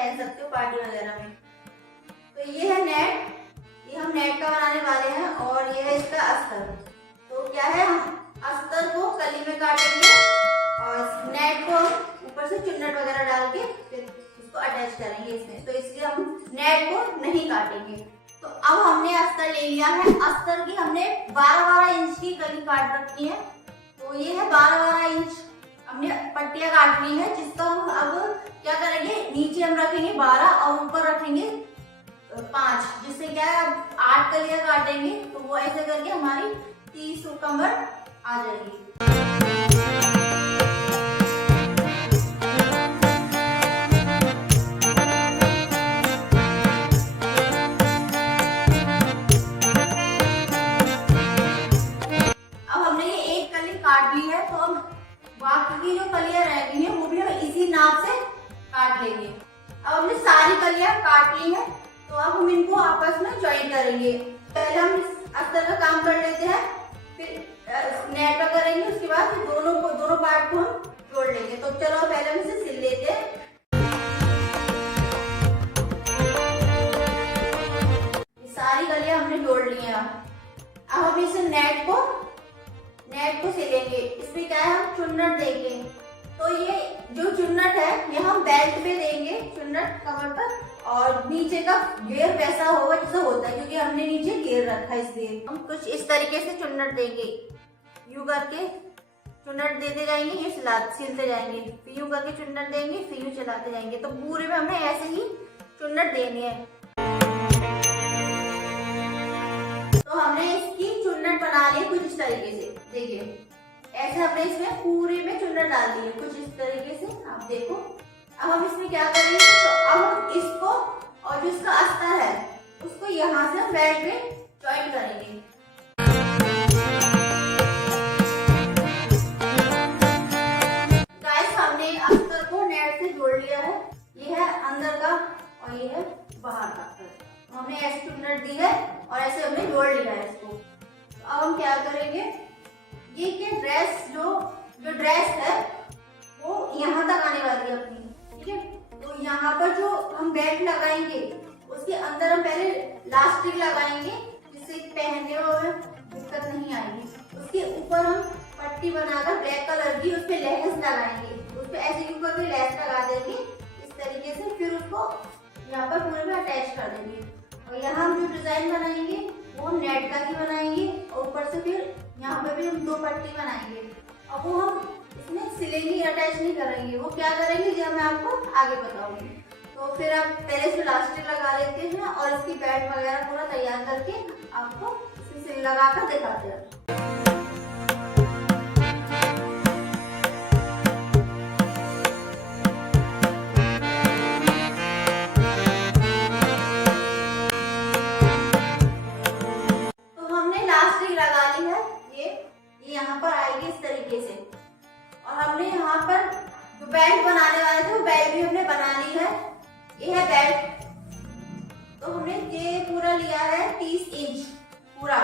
पहन सकते हो पार्टी वगैरह में। तो ये है नेट, ये हम नेट का बनाने वाले हैं और ये है इसका अस्तर। तो क्या है, हम अस्तर को कली में काटेंगे और नेट को ऊपर से चुन्नट वगैरह डाल के फिर उसको अटैच करेंगे इसमें, तो इसलिए हम नेट को नहीं काटेंगे। तो अब हमने अस्तर ले लिया है, अस्तर की हमने 12-12 इंच की कली काट रखी है। तो ये है 12-12 इंच हमने पट्टियां काटनी है, जिसका हम अब क्या करेंगे, नीचे हम रखेंगे 12 और ऊपर रखेंगे 5, जिससे क्या है 8 कलियां काटेंगे। तो वो ऐसे करके हमारी 30 कमर आ जाएगी। अब हमने ये एक कली काट ली है, तो अब बाकी की जो कलियां रह गई हैं वो भी हम इसी नाप से काट लेंगे। अब हमने सारी कलियां काट ली है, तो अब हम इनको आपस में ज्वाइन करेंगे। पहले हम इस अस्तर का काम कर लेते हैं, फिर नेट का करेंगे, उसके बाद दोनों पार्ट को हम जोड़ लेंगे। तो चलो पहले हम इसे सिल लेते हैं। सारी कलियां हमने जोड़ ली हैं। अब हम इस नेट को सिलेंगे। इसमें क्या है, हम चुन्नट देंगे। तो ये जो चुन्नट है ये हम बेल्ट पे देंगे, चुन्नट कमर पर, और नीचे का घेर वैसा होगा जैसा होता है, क्योंकि हमने नीचे घेर रखा है, इसलिए हम कुछ इस तरीके से चुन्नट देंगे। यूं करके चुन्नट देते जाएंगे, ये सिलते जाएंगे, फिर यूं करके चुन्नट देंगे, फिर यूं चलाते जाएंगे। तो पूरे में हमने ऐसे ही चुन्नट देनी है। तो हमने इसकी चुन्नट बना ली कुछ इस तरीके से, देखिए ऐसे हमने इसमें पूरे में चुन्नट डाल दी है कुछ इस तरीके से, आप देखो। अब हम इसमें क्या करेंगे, तो अब हम इसको और जो इसका अस्तर है उसको यहाँ से हम बेल्ट में ज्वाइन करेंगे। गाइस, हमने अस्तर को नेट से जोड़ लिया है। ये है अंदर का और ये है बाहर का अस्तर। हमने ऐसे चुन्नट दी है और ऐसे हमने जोड़ लिया है इसको। तो अब हम क्या करेंगे, ये के जो ड्रेस है वो यहाँ तक आने वाली है अपनी, ठीक है। तो यहाँ पर जो हम बेल्ट लगाएंगे उसके अंदर हम पहले लास्टिक लगाएंगे, जिससे पहनने में दिक्कत नहीं आएगी। उसके ऊपर हम पट्टी बनाकर ब्लैक कलर की उस पे लेस लगाएंगे, उस पे ऐसे ऊपर भी लेस लगा देंगे इस तरीके से, फिर उसको यहाँ पर पूरे में अटैच कर देंगे। और यहाँ हम जो डिजाइन बनाएंगे वो नेट का ही बनाएंगे, और ऊपर से फिर यहाँ पे भी हम 2 पट्टी बनाएंगे। अब वो हम इसमें सिलेंगे, अटैच नहीं करेंगे। वो क्या करेंगे ये मैं आपको आगे बताऊंगी। तो फिर आप पहले से इलास्टिक लगा लेते हैं और इसकी बेल्ट वगैरह पूरा तैयार करके आपको इसमें सिल लगा कर दिखाते हैं। तो हमने इलास्टिक लगा ली है, ये यहाँ पर आएगी इस तरीके से। और हमने यहाँ पर जो बेल्ट बनाने वाले थे वो बेल्ट भी हमने बना ली है। ये है बेल्ट। तो हमने ये पूरा लिया है 30 इंच पूरा।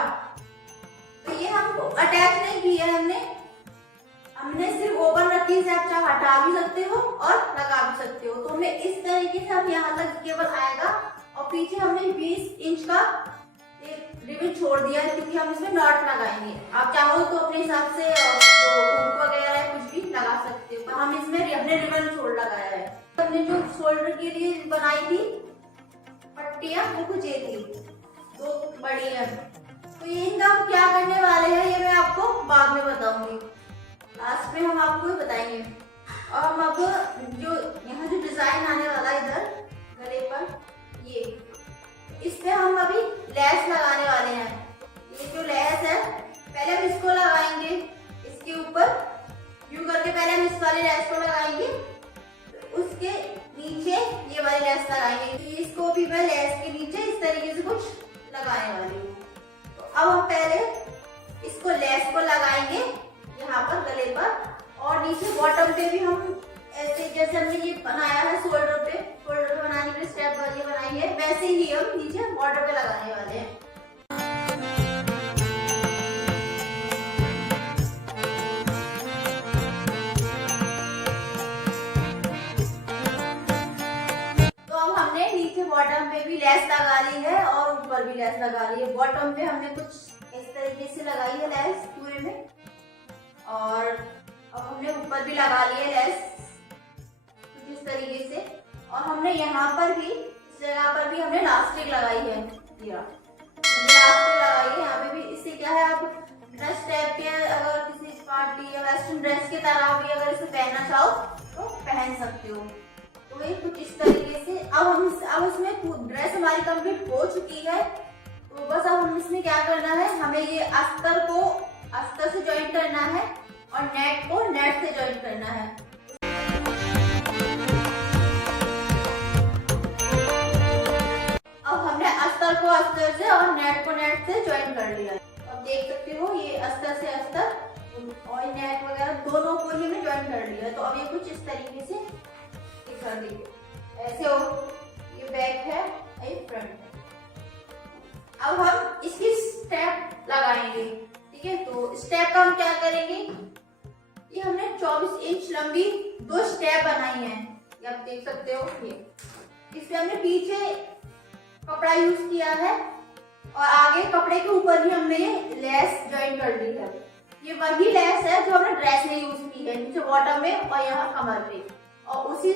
तो ये हम अटैच नहीं किया है, हमने सिर्फ ओपन रखी है, आप चाहे हटा भी सकते हो और लगा भी सकते हो। तो हमने इस तरीके से हम यहाँ तक केबल आएगा, और पीछे हमने 20 इंच का रिबन छोड़ दिया है, क्योंकि हम इसमें नॉट लगाएंगे। आप चाहो तो अपने हिसाब से हुक वगैरह कुछ भी लगा सकते हो। हम इसमें हमने रिबन छोड़ लगाया है। हमने जो शोल्डर के लिए बनाई थी पट्टियां वो कुछ ये थी, 2 बड़ी है। तो ये इनका हम क्या करने वाले हैं ये मैं आपको बाद में बताऊंगी, लास्ट में हम आपको बताएंगे। और हम अब जो यहाँ जो डिजाइन आने वाला है इधर गले पर, ये इस पे हम अभी लेस लगाने वाले हैं। ये जो लेस है पहले हम इसको लगाएंगे, इसके ऊपर यूं करके पहले हम इस वाले लेस को लगाएंगे, उसके नीचे ये वाली लेस लगाएंगे। तो इसको भी मैं लेस के नीचे इस तरीके से कुछ लगाने वाली हूँ। तो अब हम पहले इसको लेस को लगाएंगे यहाँ पर गले पर, और नीचे बॉटम पे भी हम ऐसे जैसे हमने ये बनाया है शोल्डर पे बनाने के लिए स्टेप वाली बनाई है, वैसे ही हम नीचे बॉर्डर पे लगाने वाले हैं। तो ऊपर भी लेस लगा ली है। बॉटम पे हमने कुछ इस तरीके से लगाई है लेस पूरे में, और अब हमने ऊपर भी लगा ली है लेस कुछ इस तरीके से। और हमने यहाँ पर भी, इस जगह पर भी हमने लास्टिक लगाई है, लास्टिक लगाई है यहाँ पे भी। इससे क्या है, आप ड्रेस टाइप के अगर किसी पार्टी या वेस्टर्न ड्रेस की तरह भी अगर इसे पहनना चाहो तो पहन सकते हो। तो ये कुछ इस तरीके से। अब इसमें ड्रेस हमारी कंप्लीट हो चुकी है, तो बस अब हम इसमें क्या करना है, हमें ये अस्तर से ज्वाइन करना है और नेट को नेट से ज्वाइन करना है। अब हमने अस्तर को अस्तर से और नेट को नेट से ज्वाइन कर लिया है। अब देख सकते हो ये अस्तर से अस्तर और नेट वगैरह दोनों को ही हमने ज्वाइन कर लिया। तो अब ये कुछ इस तरीके से दिखा देंगे ऐसे हो। ये बैक है, ये फ्रंट है। अब हम इसकी स्टेप लगाएंगे, ठीक है। तो स्टेप का हम क्या करेंगे, ये हमने 24 इंच लंबी 2 स्टेप बनाई है, ये आप देख सकते हो। ये इसमें हमने पीछे कपड़ा यूज किया है और आगे कपड़े के ऊपर ही हमने ये लेस ज्वाइन कर ली है। ये वही लेस है जो हमने ड्रेस में यूज की है, नीचे बॉटम में और यहाँ कमर पे, और उसी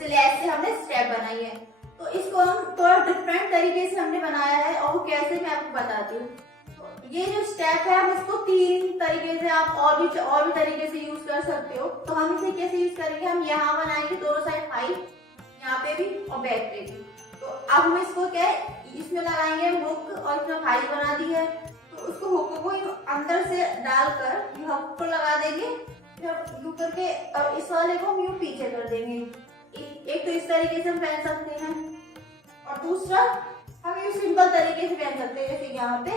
लेस से हमने स्टेप बनाई है। तो इसको हम थोड़ा डिफरेंट तरीके से हमने बनाया है, और वो कैसे मैं आपको बताती हूँ। तो ये जो स्टेप है हम इसको 3 तरीके से, आप और भी तरीके से यूज कर सकते हो। तो हम इसे कैसे यूज करेंगे, हम यहाँ बनाएंगे दोनों साइड हाई, यहाँ पे भी और बैक पे भी। तो अब हम इसको क्या है, इसमें लगाएंगे हुक, और इसमें हाई बना दी है तो उसको हुक को अंदर से डालकर हुक को लगा देंगे, फिर यूं करके और इस वाले को यूं पीछे कर देंगे। एक तो इस तरीके से हम पहन सकते हैं, और दूसरा हम यूं सिंपल तरीके से पहन सकते हैं, जैसे यहाँ पे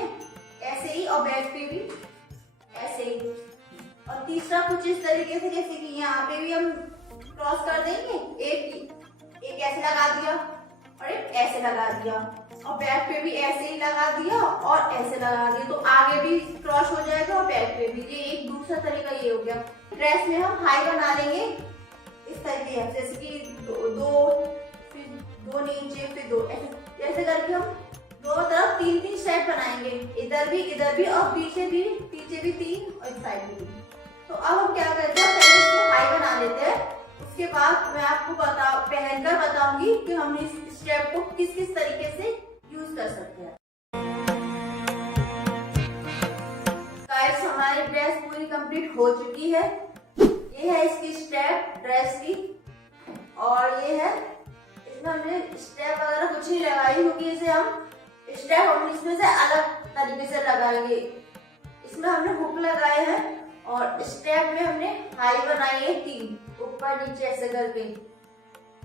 ऐसे ही और बैक पे भी ऐसे ही। और तीसरा कुछ इस तरीके से, जैसे कि यहाँ पे भी हम क्रॉस कर देंगे, एक ऐसे लगा दिया और एक ऐसे लगा दिया, और बैक पे भी ऐसे ही लगा दिया और ऐसे लगा दिया। तो आगे भी क्रॉस हो जाएगा और बैक पे भी। ये एक दूसरा तरीका ये हो गया। ड्रेस में हम हाई बना लेंगे इस तरीके से, जैसे कि दो नीचे फिर 2 ऐसे करके हम दोनों तरफ 3-3 स्टेप बनाएंगे, इधर भी और पीछे भी 3 और इस साइड भी 3। तो अब हम क्या करते हैं, पहले इसमें हाई बना लेते हैं, उसके बाद मैं आपको पहनकर बताऊंगी कि हम इस स्टेप को किस किस तरीके से यूज कर सकते हैं। गाइस, हमारी ड्रेस पूरी कंप्लीट हो चुकी है। ये है इसकी स्टेप ड्रेस की, और ये है इसमें हमने स्टेप वगैरह कुछ नहीं लगाई, क्योंकि इसे हम स्टेप हम इसमें से अलग तरीके से लगाएंगे। इसमें हमने हुक लगाए हैं और स्टेप में हमने हाई बनाई है 3 ऊपर नीचे ऐसे करके।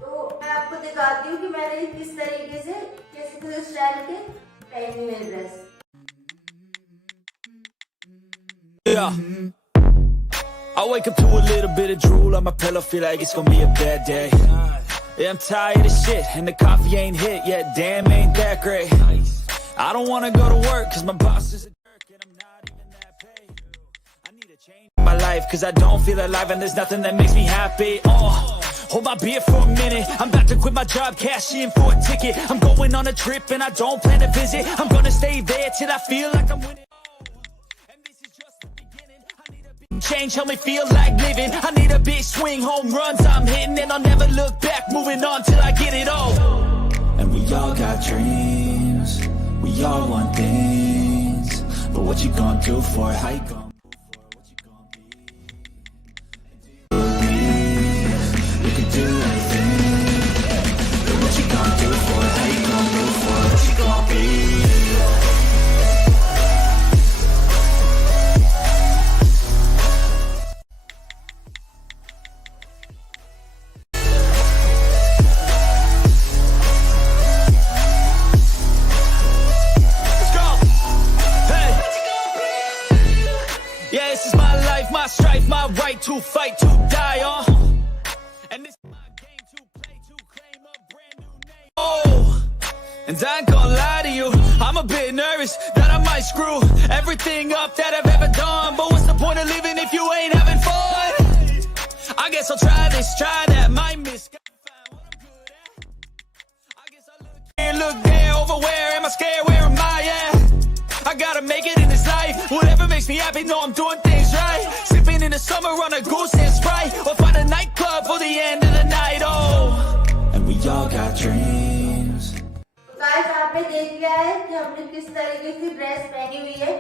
तो मैं आपको दिखाती हूँ कि मैंने किस तरीके से कैसे स्टाइल के पहनी है dress. I wake up to a little bit of drool on my pillow, feel like it's gonna be a bad day. Yeah, I'm tired of shit and the coffee ain't hit yet, damn ain't that great. I don't wanna go to work cause my boss is a jerk and I'm not even that paid. I need a change in my life cause I don't feel alive and there's nothing that makes me happy. Hold my beer for a minute, I'm about to quit my job, cash in for a ticket. I'm going on a trip and I don't plan to visit, I'm gonna stay there till I feel like I'm winning. Change, help me feel like living. I need a big swing, home runs I'm hitting, and I'll never look back, moving on till I get it all. And we all got dreams, we all want things, but what you gonna do for it? How you gonna move for it? What you gonna be? You can do anything, but what you gonna do for it? How you gonna move for it? What you gonna be? My strife, my right to fight, to die on. And this is my game to play, to claim a brand new name. Oh, and I ain't gonna lie to you, I'm a bit nervous that I might screw everything up that I've ever done. But what's the point of living if you ain't having fun? I guess I'll try this, try that, might miss. I guess I look here, look there, over where am I I scared? Where am I at? I gotta make it in this life. Whatever makes me happy, know I'm doing things right. Sipping in the summer on a goose and Sprite, or find a nightclub for the end of the night. Oh, and we all got dreams. तो guys आपने देख लिया है कि हमने किस तरीके से ड्रेस पहनी हुई है।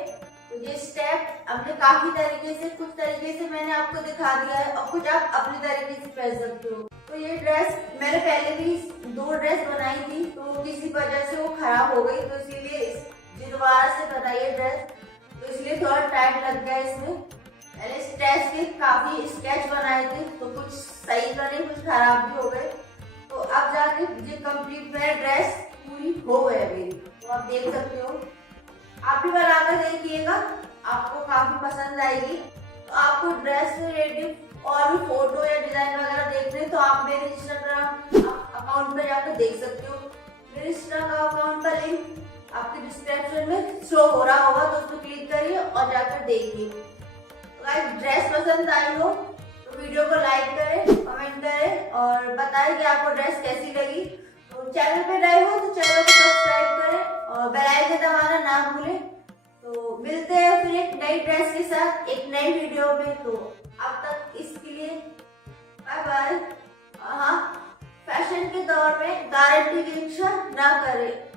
तो ये स्टेप हमने काफी तरीके से, कुछ तरीके से मैंने आपको दिखा दिया है और कुछ आप अपने तरीके से पहन सकते हो। तो ये ड्रेस मैंने पहले भी 2 ड्रेस बनाई थी, तो किसी वजह से वो खराब हो गई, तो इसीलिए दोबारा से बनाई ड्रेस, तो इसलिए थोड़ा टाइम लग गया इसमें। मैंने स्टेच के काफी स्केच बनाए थे, तो कुछ सही बने, कुछ खराब भी हो गए। तो अब जाके ये कंप्लीट मेरा ड्रेस पूरी हो गई मेरी, तो आप देख सकते हो। आप भी बनाकर देखिएगा, आपको काफी पसंद आएगी। तो आपको ड्रेस से रिलेटेड और भी फोटो या डिजाइन वगैरह देखने, तो आप मेरे इंस्टाग्राम अकाउंट पे जाकर देख सकते हो। मेरे इंस्टाग्राम अकाउंट का लिंक आपके डिस्क्रिप्शन में शो हो रहा होगा, तो उस पर क्लिक करिए और जाकर देखिए। तो गाइस ड्रेस पसंद आई हो तो वीडियो को लाइक करें, कमेंट करें और बताएं कि आपको ड्रेस कैसी लगी। तो चैनल पे नए हो तो चैनल को सब्सक्राइब करें और बेल आइकन दबाना ना भूलें। तो मिलते हैं फिर एक नई ड्रेस के साथ एक नई वीडियो में। तो अब तक इसके लिए बाय बाय। हाँ, फैशन के दौर में गारंटी की इच्छा ना करें।